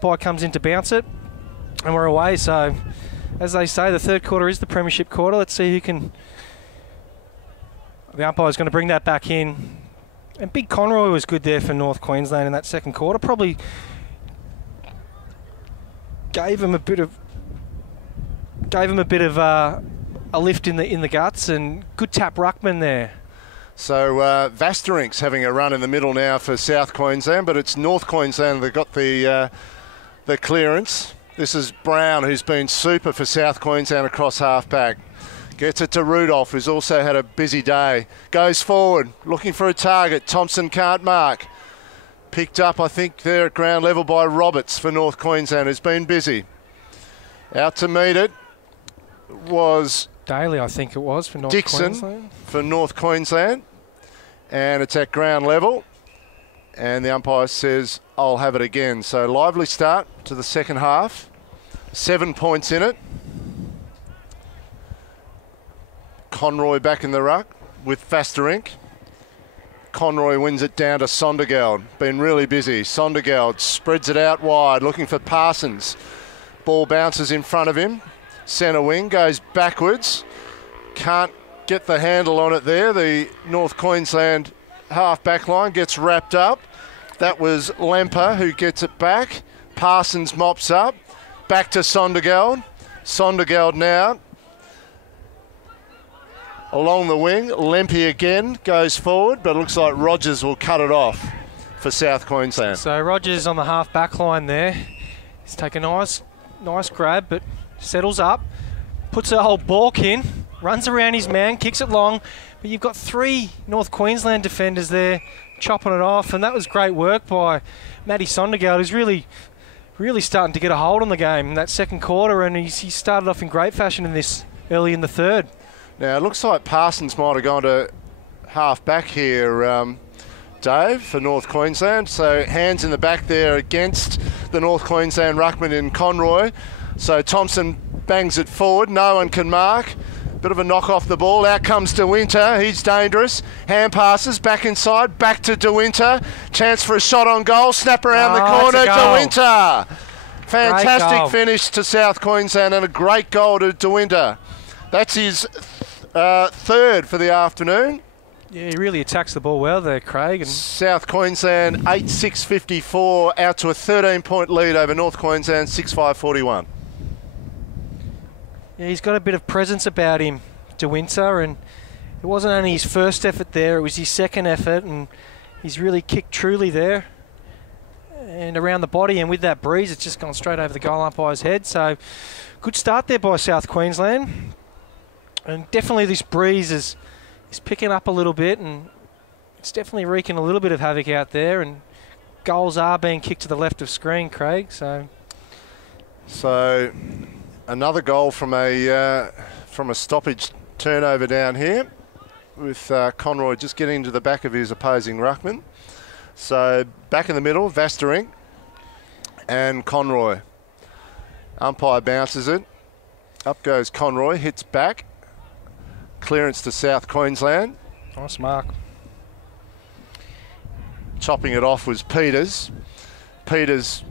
umpire comes in to bounce it, and we're away. So, as they say, the third quarter is the premiership quarter. Let's see who can... The umpire's going to bring that back in. And Big Conroy was good there for North Queensland in that second quarter. Probably gave him a bit of a lift in the guts, and good tap ruckman there. So Vasterink's having a run in the middle now for South Queensland, but it's North Queensland that got the clearance. This is Brown, who's been super for South Queensland across half-back. Gets it to Rudolph, who's also had a busy day. Goes forward, looking for a target. Thompson can't mark. Picked up, I think, there at ground level by Roberts for North Queensland, who's been busy. Out to meet it was... Daly, I think it was, for North Dixon Queensland. For North Queensland. And it's at ground level. And the umpire says, I'll have it again. So lively start to the second half. 7 points in it. Conroy back in the ruck with Vasterink. Conroy wins it down to Sondergaard. Been really busy. Sondergaard spreads it out wide, looking for Parsons. Ball bounces in front of him. Centre wing goes backwards. Can't get the handle on it there. The North Queensland half-back line gets wrapped up. That was Lemper who gets it back. Parsons mops up. Back to Sondergaard. Sondergaard now. Along the wing, Lempe again goes forward, but it looks like Rogers will cut it off for South Queensland. So Rogers on the half-back line there. He's taken a nice grab, but settles up, puts a whole balk in, runs around his man, kicks it long, but you've got three North Queensland defenders there chopping it off, and that was great work by Matty Sondergaard, who's really starting to get a hold on the game in that second quarter, and he started off in great fashion in this early in the third. Now, it looks like Parsons might have gone to half-back here, Dave, for North Queensland. So hands in the back there against the North Queensland ruckman in Conroy. So Thompson bangs it forward. No one can mark. Bit of a knock off the ball. Out comes De Winter. He's dangerous. Hand passes back inside. Back to De Winter. Chance for a shot on goal. Snap around the corner. De Winter. Fantastic finish to South Queensland and a great goal to De Winter. That's his third for the afternoon. Yeah, he really attacks the ball well there, Craig. And South Queensland 8-6-54 out to a 13-point lead over North Queensland 6-5-41. Yeah, he's got a bit of presence about him, De Winter, and it wasn't only his first effort there, it was his second effort, and he's really kicked truly there and around the body, and with that breeze it's just gone straight over the goal umpire's head. So good start there by South Queensland. And definitely this breeze is picking up a little bit, and it's definitely wreaking a little bit of havoc out there, and goals are being kicked to the left of screen, Craig. So another goal from a stoppage turnover down here, with Conroy just getting into the back of his opposing ruckman. So back in the middle, Vasterink and Conroy. Umpire bounces it. Up goes Conroy, hits back. Clearance to South Queensland. Nice mark. Chopping it off was Peters. Peters,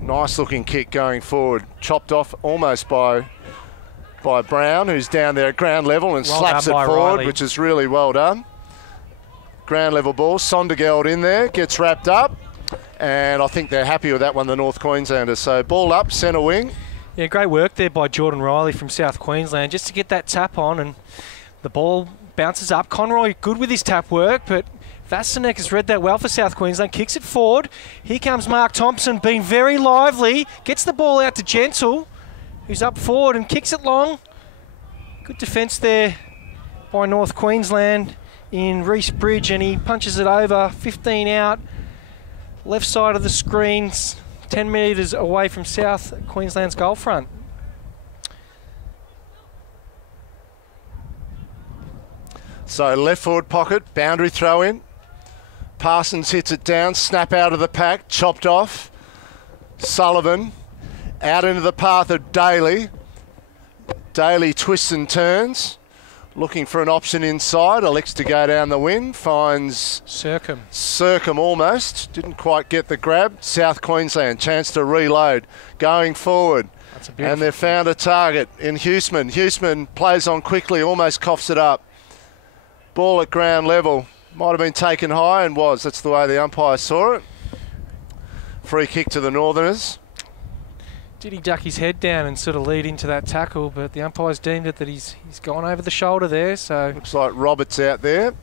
nice looking kick going forward. Chopped off almost by Brown, who's down there at ground level and slaps it forward, Riley, which is really well done. Ground level ball, Sondergaard in there, gets wrapped up, and I think they're happy with that one, the North Queenslanders. So ball up, centre wing. Yeah, great work there by Jordan Riley from South Queensland just to get that tap on, and the ball bounces up. Conroy good with his tap work, but Vasterink has read that well for South Queensland. Kicks it forward. Here comes Mark Thompson, being very lively. Gets the ball out to Gentle, who's up forward and kicks it long. Good defence there by North Queensland in Reece Bridge, and he punches it over. 15 out. Left side of the screens. 10 metres away from South Queensland's goal front. So left forward pocket, boundary throw in. Parsons hits it down, snap out of the pack, chopped off. Sullivan out into the path of Daly. Daly twists and turns. looking for an option inside, elects to go down the wing, finds Circum almost, didn't quite get the grab. South Queensland, chance to reload, going forward. And they've found a target in Huseman. Huseman plays on quickly, almost coughs it up. Ball at ground level, might have been taken high and was, that's the way the umpire saw it. Free kick to the Northerners. Did he duck his head down and sort of lead into that tackle, but the umpires deemed it that he's gone over the shoulder there. So looks like Roberts out there,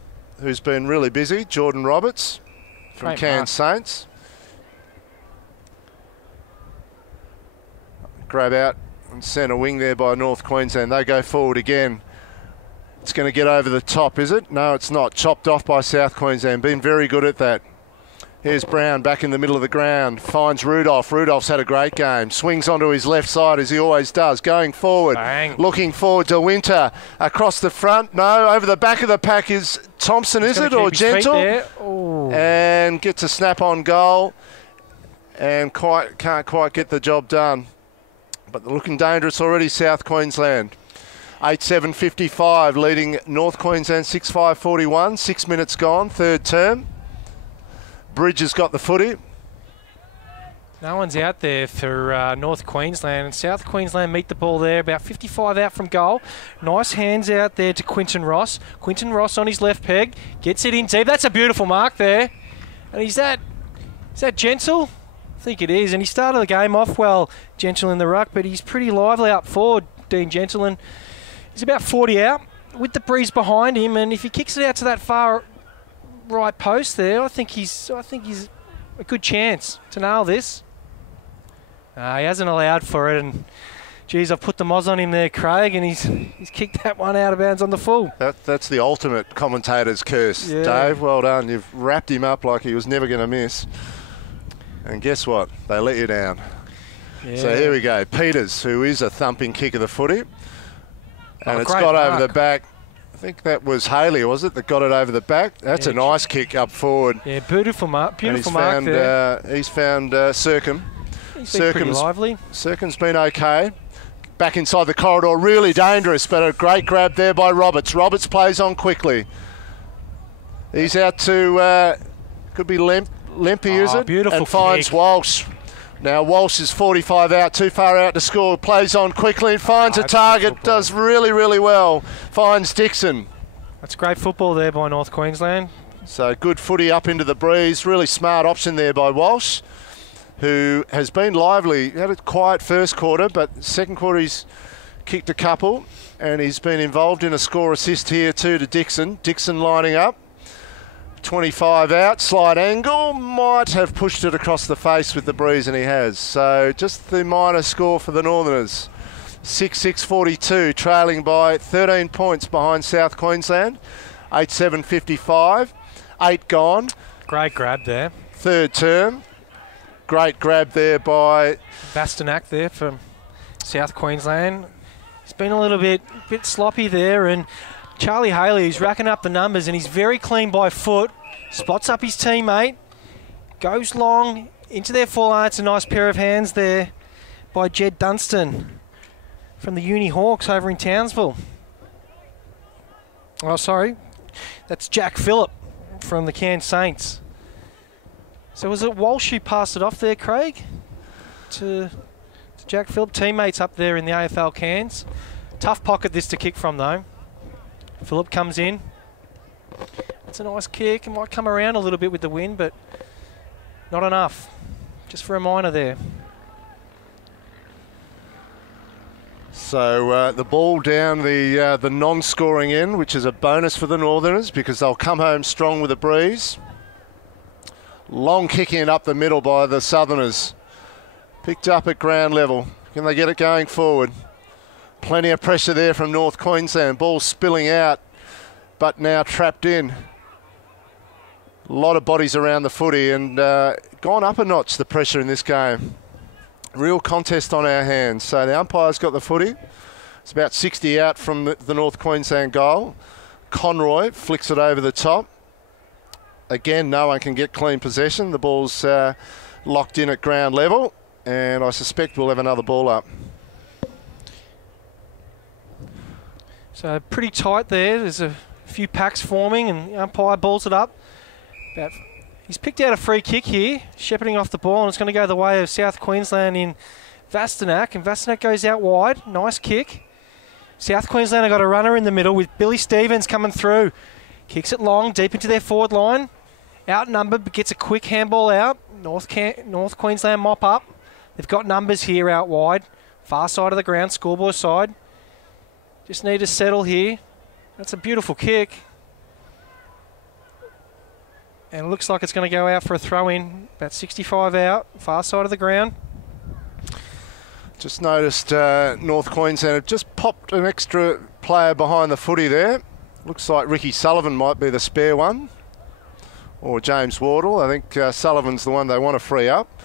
who's been really busy. Jordan Roberts from Cairns Saints. Grab out and centre wing there by North Queensland. They go forward again. It's going to get over the top, is it? No, it's not. Chopped off by South Queensland. Been very good at that. Here's Brown back in the middle of the ground. Finds Rudolph. Rudolph's had a great game. Swings onto his left side as he always does. Going forward. Bang. Looking forward to Winter. Across the front. No, over the back of the pack is Thompson, is it? Or Gentle? And gets a snap on goal. And can't quite get the job done. But they're looking dangerous already, South Queensland. 8-7-55 leading North Queensland 6-5-41. 6 minutes gone, third term. Bridge has got the footy. No one's out there for North Queensland, and South Queensland meet the ball there, about 55 out from goal. Nice hands out there to Quinton Ross. Quinton Ross on his left peg, gets it in deep. That's a beautiful mark there. And is that Gentle? I think it is, and he started the game off well, Gentle in the ruck, but he's pretty lively up forward, Dean Gentle, and he's about 40 out with the breeze behind him, and if he kicks it out to that far right post there, I think he's a good chance to nail this. He hasn't allowed for it, and geez, I've put the moz on him there, Craig, and he's kicked that one out of bounds on the full. That's the ultimate commentator's curse, yeah. Dave. Well done. You've wrapped him up like he was never going to miss. And guess what? They let you down. Yeah. So here we go. Peters, who is a thumping kick of the footy, and it's got over the back. I think that was Haley, was it, that got it over the back? That's a nice kick up forward. Yeah, beautiful mark there. He's found Circum. He's been pretty lively. Circum's been okay. Back inside the corridor, really dangerous, but a great grab there by Roberts. Roberts plays on quickly. He's out to, could be Lempy, is it? Beautiful and finds kick. Walsh. Now Walsh is 45 out, too far out to score. Plays on quickly and finds a target. Does really, really well. Finds Dixon. That's great football there by North Queensland. So good footy up into the breeze. Really smart option there by Walsh, who has been lively. Had a quiet first quarter, but second quarter he's kicked a couple, and he's been involved in a score assist here too to Dixon. Dixon lining up. 25 out, slight angle, might have pushed it across the face with the breeze, and he has. So just the minor score for the Northerners. 6-6-42, trailing by 13 points behind South Queensland. 8-7-55, 8 gone. Great grab there. Third term. Great grab there by Bastanak there from South Queensland. He's been a little bit sloppy there, and Charlie Haley, who's racking up the numbers, and he's very clean by foot, spots up his teammate, goes long into their full arm. It's a nice pair of hands there by Jed Dunstan from the Uni Hawks over in Townsville. Oh, sorry. That's Jack Phillip from the Cairns Saints. So was it Walsh who passed it off there, Craig? To Jack Phillip, teammates up there in the AFL Cairns. Tough pocket this to kick from, though. Phillip comes in. It's a nice kick. It might come around a little bit with the wind, but not enough. Just for a minor there. So the ball down the non-scoring end, which is a bonus for the Northerners because they'll come home strong with a breeze. Long kicking up the middle by the Southerners. Picked up at ground level. Can they get it going forward? Plenty of pressure there from North Queensland. Ball spilling out, but now trapped in. A lot of bodies around the footy, and gone up a notch, the pressure in this game. Real contest on our hands. So the umpire's got the footy. It's about 60 out from the North Queensland goal. Conroy flicks it over the top. Again, no one can get clean possession. The ball's locked in at ground level, and I suspect we'll have another ball up. So pretty tight there. There's a few packs forming and the umpire balls it up. He's picked out a free kick here, shepherding off the ball, and it's going to go the way of South Queensland in Vastenak, and Vastenak goes out wide. Nice kick. South Queensland have got a runner in the middle with Billy Stevens coming through. Kicks it long, deep into their forward line. Outnumbered, but gets a quick handball out. North Queensland mop up. They've got numbers here out wide. Far side of the ground, scoreboard side. Just need to settle here. That's a beautiful kick. And it looks like it's going to go out for a throw-in. About 65 out, far side of the ground. Just noticed North Queensland have just popped an extra player behind the footy there. Looks like Ricky Sullivan might be the spare one. Or James Wardle. I think Sullivan's the one they want to free up.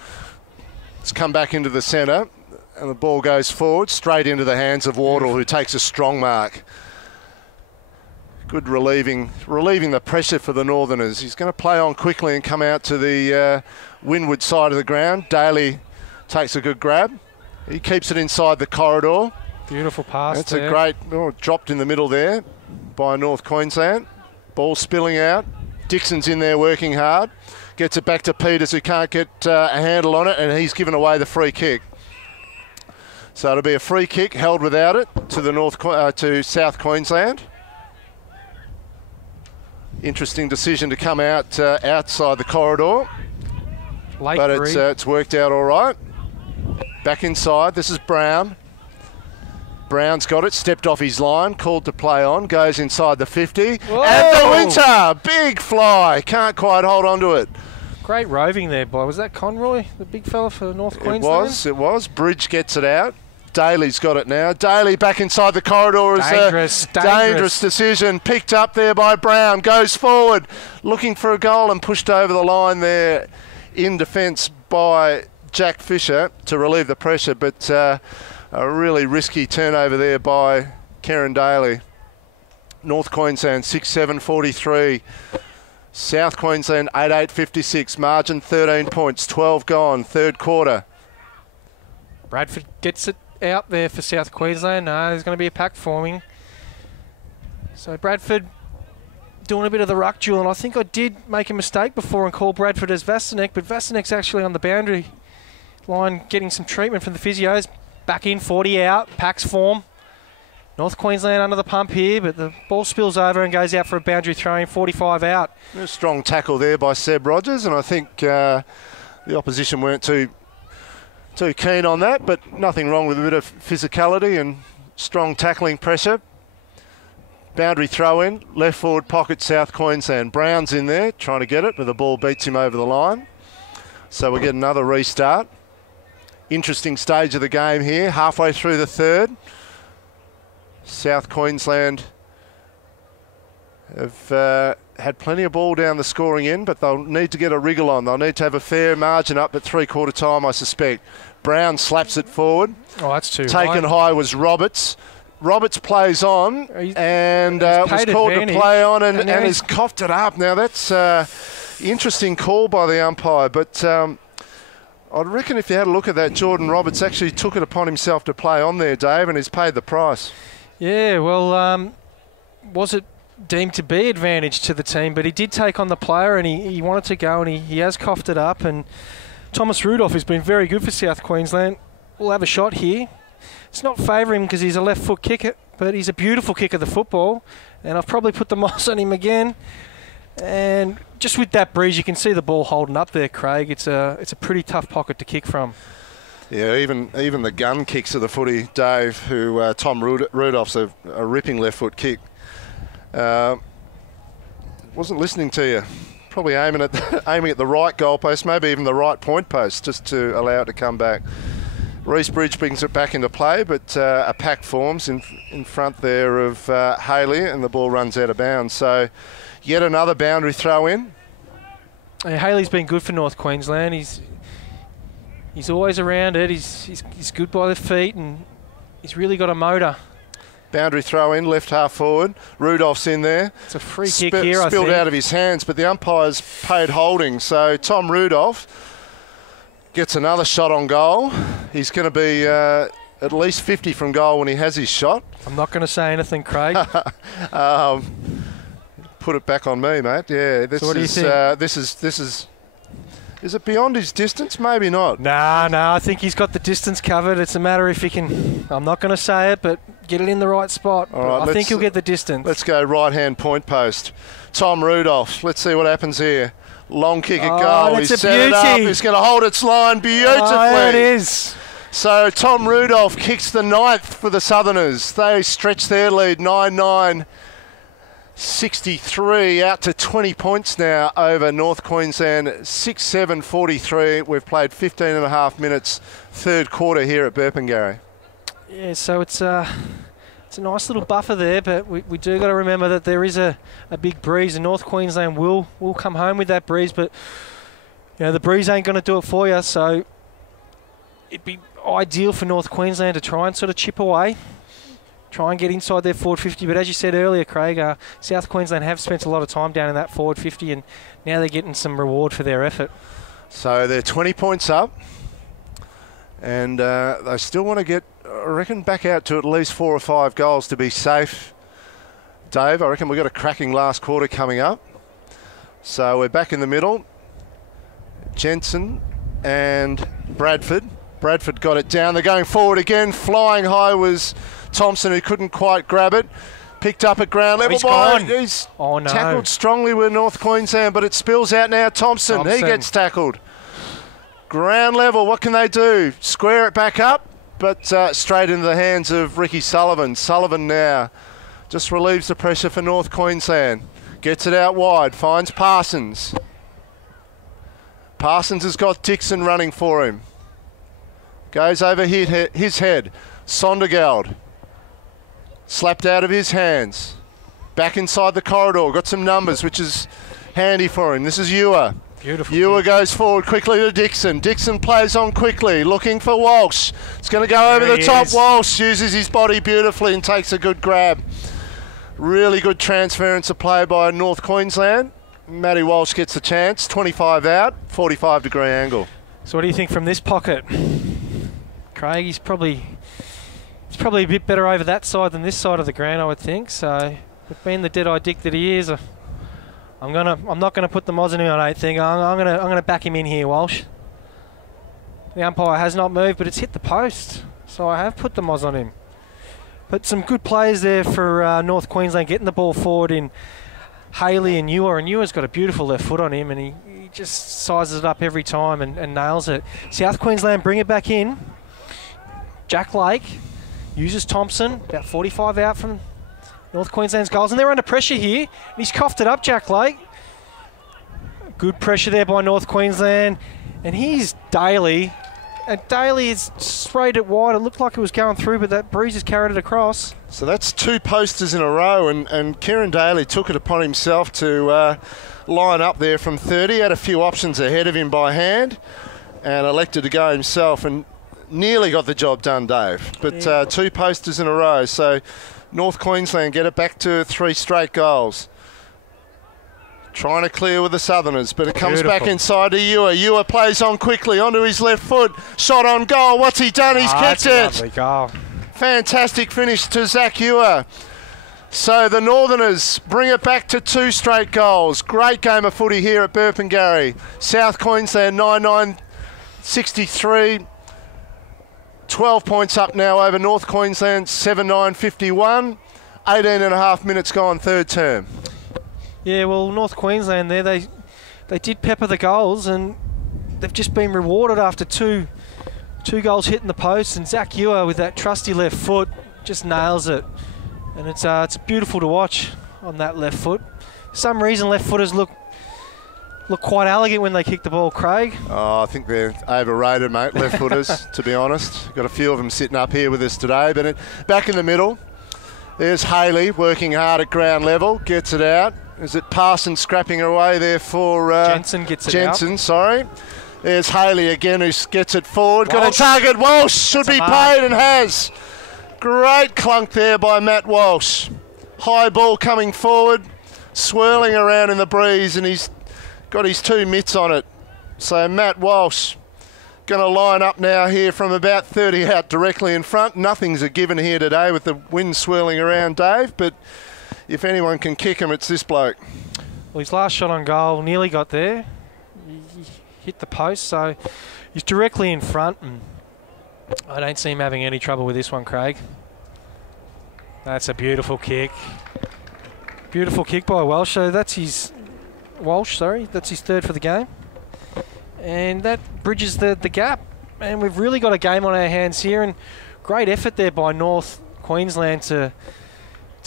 It's come back into the centre and the ball goes forward, straight into the hands of Wardle, who takes a strong mark. Good relieving the pressure for the Northerners. He's going to play on quickly and come out to the windward side of the ground. Daly takes a good grab. He keeps it inside the corridor. Beautiful pass. That's there. a great, dropped in the middle there by North Queensland. Ball spilling out. Dixon's in there working hard. Gets it back to Peters, who can't get a handle on it, and he's given away the free kick. So it'll be a free kick held without it to the to South Queensland. Interesting decision to come out outside the corridor, Late but it's worked out all right. Back inside, this is Brown. Brown's got it, stepped off his line, called to play on, goes inside the 50. Whoa! And the winter, big fly, can't quite hold on to it. Great roving there, boy. Was that Conroy, the big fella for North Queensland? It was. Bridge gets it out. Daly's got it now. Daly back inside the corridor is a dangerous decision. Picked up there by Brown. Goes forward, looking for a goal and pushed over the line there in defence by Jack Fisher to relieve the pressure. But a really risky turnover there by Karen Daly. North Queensland 6-7-43. South Queensland 8-8-56. Margin 13 points. 12 gone. Third quarter. Bradford gets it out there for South Queensland. No, there's going to be a pack forming. So Bradford doing a bit of the ruck duel, and I think I did make a mistake before and call Bradford as Vastenak, but Vastenak's actually on the boundary line getting some treatment from the physios. Back in, 40 out, packs form. North Queensland under the pump here, but the ball spills over and goes out for a boundary throw-in, 45 out. A strong tackle there by Seb Rogers, and I think the opposition weren't too keen on that, but nothing wrong with a bit of physicality and strong tackling pressure. Boundary throw-in, left forward pocket, South Queensland. Brown's in there trying to get it, but the ball beats him over the line. So we get another restart. Interesting stage of the game here, halfway through the third. South Queensland have had plenty of ball down the scoring end, but they'll need to get a wriggle on. They'll need to have a fair margin up at three-quarter time, I suspect. Brown slaps it forward. Oh, that's too Taken high was Roberts. Roberts plays on and was called to play on and has coughed it up. Now, that's interesting call by the umpire, but I reckon if you had a look at that, Jordan Roberts actually took it upon himself to play on there, Dave, and he's paid the price. Yeah, well, was it deemed to be advantage to the team, but he did take on the player and he wanted to go, and he has coughed it up. And Thomas Rudolph has been very good for South Queensland. We'll have a shot here. It's not favouring him because he's a left foot kicker, but he's a beautiful kicker of the football, and I've probably put the moss on him again. And just with that breeze, you can see the ball holding up there, Craig. It's a pretty tough pocket to kick from. Yeah, even the gun kicks of the footy, Dave, who Tom Rudolph's a ripping left foot kick. Wasn't listening to you. Probably aiming at the right goalpost, maybe even the right point post, just to allow it to come back. Reece Bridge brings it back into play, but a pack forms in front there of Haley, and the ball runs out of bounds. So yet another boundary throw in. Yeah, Haley's been good for North Queensland. He's always around it. He's good by the feet, and he's really got a motor. Boundary throw in, left half forward. Rudolph's in there. It's a free kick here, I think. Spilled out of his hands, but the umpire's paid holding. So Tom Rudolph gets another shot on goal. He's going to be at least 50 from goal when he has his shot. I'm not going to say anything, Craig. Put it back on me, mate. Yeah, So what do you think? This is. Is it beyond his distance? Maybe not. No, I think he's got the distance covered. It's a matter if he can, I'm not going to say it, but get it in the right spot. All right, I think he'll get the distance. Let's go right-hand point post. Tom Rudolph. Let's see what happens here. Long kick at goal. That's He's a set it up. beauty. He's going to hold its line beautifully. Oh, there it is. So Tom Rudolph kicks the 9th for the Southerners. They stretch their lead 9-9. 63 out to 20 points now over North Queensland, 6-7-43. We've played 15 and a half minutes, third quarter here at Burpengary. Yeah, so it's a nice little buffer there, but we do got to remember that there is a big breeze, and North Queensland will come home with that breeze, but you know the breeze ain't going to do it for you, so it'd be ideal for North Queensland to try and sort of chip away. Try and get inside their forward 50, but as you said earlier, Craig, South Queensland have spent a lot of time down in that forward 50, and now they're getting some reward for their effort. So they're 20 points up, and they still want to get, I reckon, back out to at least 4 or 5 goals to be safe. Dave, I reckon we've got a cracking last quarter coming up. So we're back in the middle. Jensen and Bradford. Bradford got it down. They're going forward again. Flying high was Thompson, who couldn't quite grab it. Picked up at ground level. He's tackled strongly with North Queensland, but it spills out now. Thompson. He gets tackled. Ground level, what can they do? Square it back up, but straight into the hands of Ricky Sullivan. Sullivan now just relieves the pressure for North Queensland. Gets it out wide, finds Parsons. Parsons has got Dixon running for him. Goes over his head. Sondergaard. Slapped out of his hands. Back inside the corridor. Got some numbers, which is handy for him. This is Ewer. Beautiful. Ewer goes forward quickly to Dixon. Dixon plays on quickly, looking for Walsh. It's going to go over the top. Walsh uses his body beautifully and takes a good grab. Really good transference of play by North Queensland. Matty Walsh gets the chance. 25 out, 45-degree angle. So what do you think from this pocket? Craig, he's probably a bit better over that side than this side of the ground, I would think. So, being the dead-eye dick that he is, I'm not gonna put the mods in him. I don't think. I'm gonna back him in here, Walsh. The umpire has not moved, but it's hit the post, so I have put the mods on him. But some good players there for North Queensland, getting the ball forward in Haley and Ewer, and Ewer's got a beautiful left foot on him, and he just sizes it up every time and nails it. South Queensland bring it back in. Jack Lake uses Thompson, about 45 out from North Queensland's goals, and they're under pressure here. And he's coughed it up, Jack Lake. Good pressure there by North Queensland, and here's Daly. And Daly has sprayed it wide. It looked like it was going through, but that breeze has carried it across. So that's 2 posters in a row, and Kieran Daly took it upon himself to line up there from 30. Had a few options ahead of him by hand, and elected to go himself, and nearly got the job done, Dave. But 2 posters in a row. So North Queensland get it back to 3 straight goals. Trying to clear with the Southerners, but it comes back inside to Ewer. Ewer plays on quickly onto his left foot. Shot on goal. What's he done? He's kicked it. Lovely goal. Fantastic finish to Zach Ewer. So the Northerners bring it back to 2 straight goals. Great game of footy here at Burpengary. South Queensland 9-9-63. 12 points up now over North Queensland 7-9-51. 18 and a half minutes gone, third term. Yeah, well, North Queensland there, they did pepper the goals, and they've just been rewarded after two goals hitting the post, and Zach Ewer with that trusty left foot just nails it. And it's beautiful to watch on that left foot. For some reason, left footers look quite elegant when they kick the ball, Craig. Oh, I think they're overrated, mate, left footers, to be honest. Got a few of them sitting up here with us today, but back in the middle, there's Haley working hard at ground level, gets it out. Is it Parsons scrapping away there for... Jensen gets it out. Jensen, sorry. There's Haley again who gets it forward. Walsh. Got a target. Walsh should be paid and has. Great clunk there by Matt Walsh. High ball coming forward, swirling around in the breeze, and he's got his 2 mitts on it. So Matt Walsh going to line up now here from about 30 out directly in front. Nothing's a given here today with the wind swirling around, Dave, but if anyone can kick him, it's this bloke. Well, his last shot on goal nearly got there. He hit the post, so he's directly in front, and I don't see him having any trouble with this one, Craig. That's a beautiful kick. Beautiful kick by Walsh. So that's his that's his third for the game. And that bridges the gap. And we've really got a game on our hands here, and great effort there by North Queensland to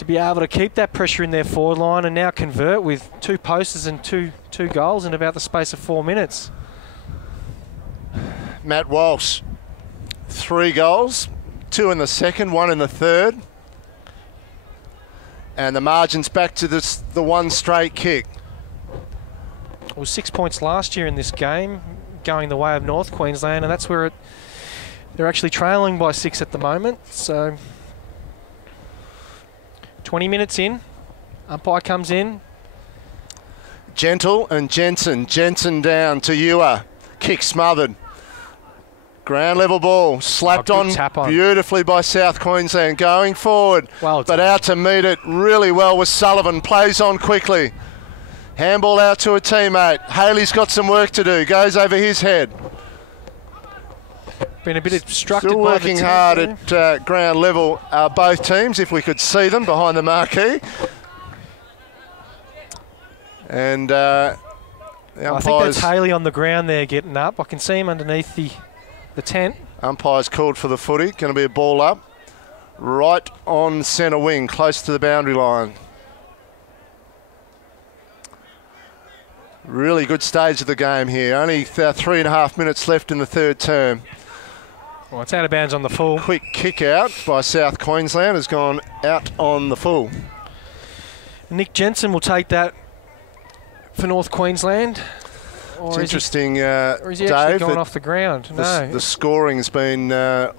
be able to keep that pressure in their forward line and now convert with 2 posters and two goals in about the space of 4 minutes. Matt Walsh, 3 goals, 2 in the second, 1 in the third. And the margin's back to the one straight kick. It was 6 points last year in this game, going the way of North Queensland, and that's where they're actually trailing by 6 at the moment. So 20 minutes in, umpire comes in. Gentle and Jensen down to Ewer. Kick smothered. Ground level ball, slapped on beautifully by South Queensland, going forward, but out to meet it really well with Sullivan, plays on quickly. Handball out to a teammate. Haley's got some work to do, goes over his head. Been a bit obstructed. Still working hard at ground level, both teams, if we could see them behind the marquee. And I think that's Haley on the ground there getting up. I can see him underneath the tent. Umpire's called for the footy. Going to be a ball up. Right on centre wing, close to the boundary line. Really good stage of the game here. Only 3.5 minutes left in the third term. Well, it's out of bounds on the full. Quick kick out by South Queensland has gone out on the full. Nick Jensen will take that for North Queensland. It's interesting, or is he Dave, actually gone off the ground? No. The scoring's been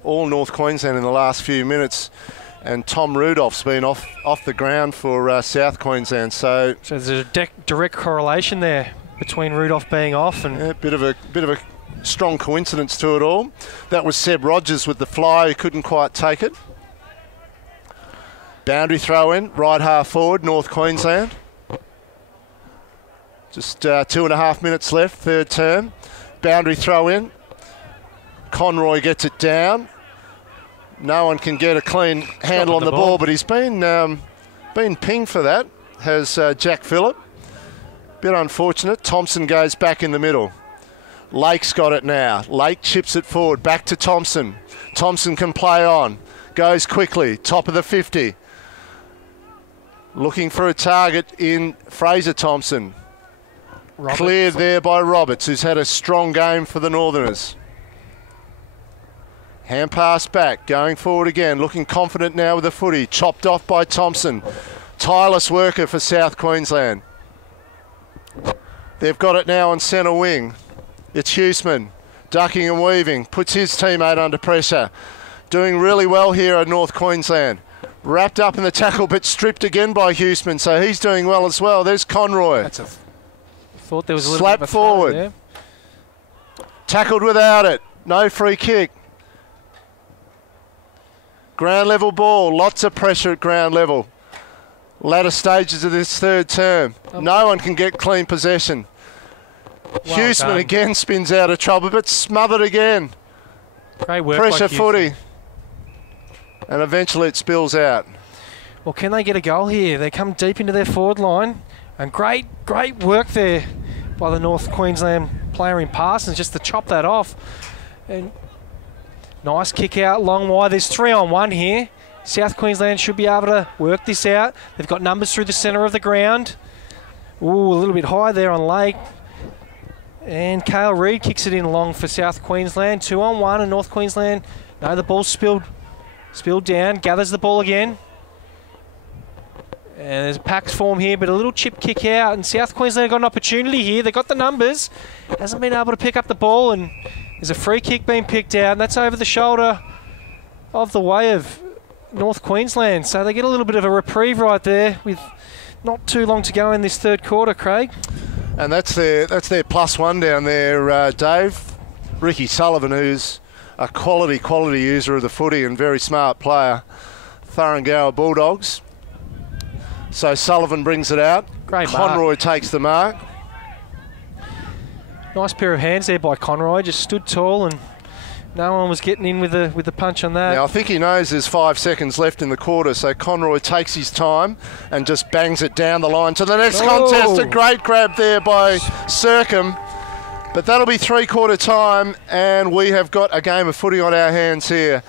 all North Queensland in the last few minutes, and Tom Rudolph's been off the ground for South Queensland. So there's a direct correlation there between Rudolph being off and a bit of a strong coincidence to it all. That was Seb Rogers with the fly, who couldn't quite take it. Boundary throw in, right half forward, North Queensland. Just 2.5 minutes left, third term. Boundary throw in. Conroy gets it down. No one can get a clean handle on the ball, but he's been pinged for that, has Jack Phillip. Bit unfortunate. Thompson goes back in the middle. Lake's got it now. Lake chips it forward, back to Thompson. Thompson can play on. Goes quickly, top of the 50. Looking for a target in Fraser Thompson. Cleared there by Roberts, who's had a strong game for the Northerners. Hand pass back, going forward again, looking confident now with the footy. Chopped off by Thompson. Tireless worker for South Queensland. They've got it now on centre wing. It's Huseman, ducking and weaving, puts his teammate under pressure. Doing really well here at North Queensland. Wrapped up in the tackle, but stripped again by Huseman, so he's doing well as well. There's Conroy. Thought there was a little slap bit of a forward. there. Tackled without it. No free kick. Ground level ball. Lots of pressure at ground level. Latter stages of this third term. No one can get clean possession. Huseman again spins out of trouble, but smothered again. Great work. Pressure footy. And eventually it spills out. Well, can they get a goal here? They come deep into their forward line. And great work there by the North Queensland player in Parsons just to chop that off. And nice kick out, long wide. There's 3-on-1 here. South Queensland should be able to work this out. They've got numbers through the centre of the ground. Ooh, a little bit high there on Lake. And Cale Reid kicks it in long for South Queensland. 2-on-1 and North Queensland. No, the ball's spilled down. Gathers the ball again. And there's a packed form here, but a little chip kick out. And South Queensland got an opportunity here. They've got the numbers. Hasn't been able to pick up the ball. And there's a free kick being picked out. And that's over the shoulder of the way of North Queensland. So they get a little bit of a reprieve right there with not too long to go in this third quarter, Craig. And that's their +1 down there, Dave. Ricky Sullivan, who's a quality user of the footy and very smart player. Thuringowa Bulldogs. So Sullivan brings it out. Great Conroy mark. takes the mark. Nice pair of hands there by Conroy. Just stood tall and no one was getting in with the punch on that. Now, I think he knows there's 5 seconds left in the quarter, so Conroy takes his time and just bangs it down the line to the next contest. A great grab there by Circum. But that'll be 3-quarter time, and we have got a game of footy on our hands here.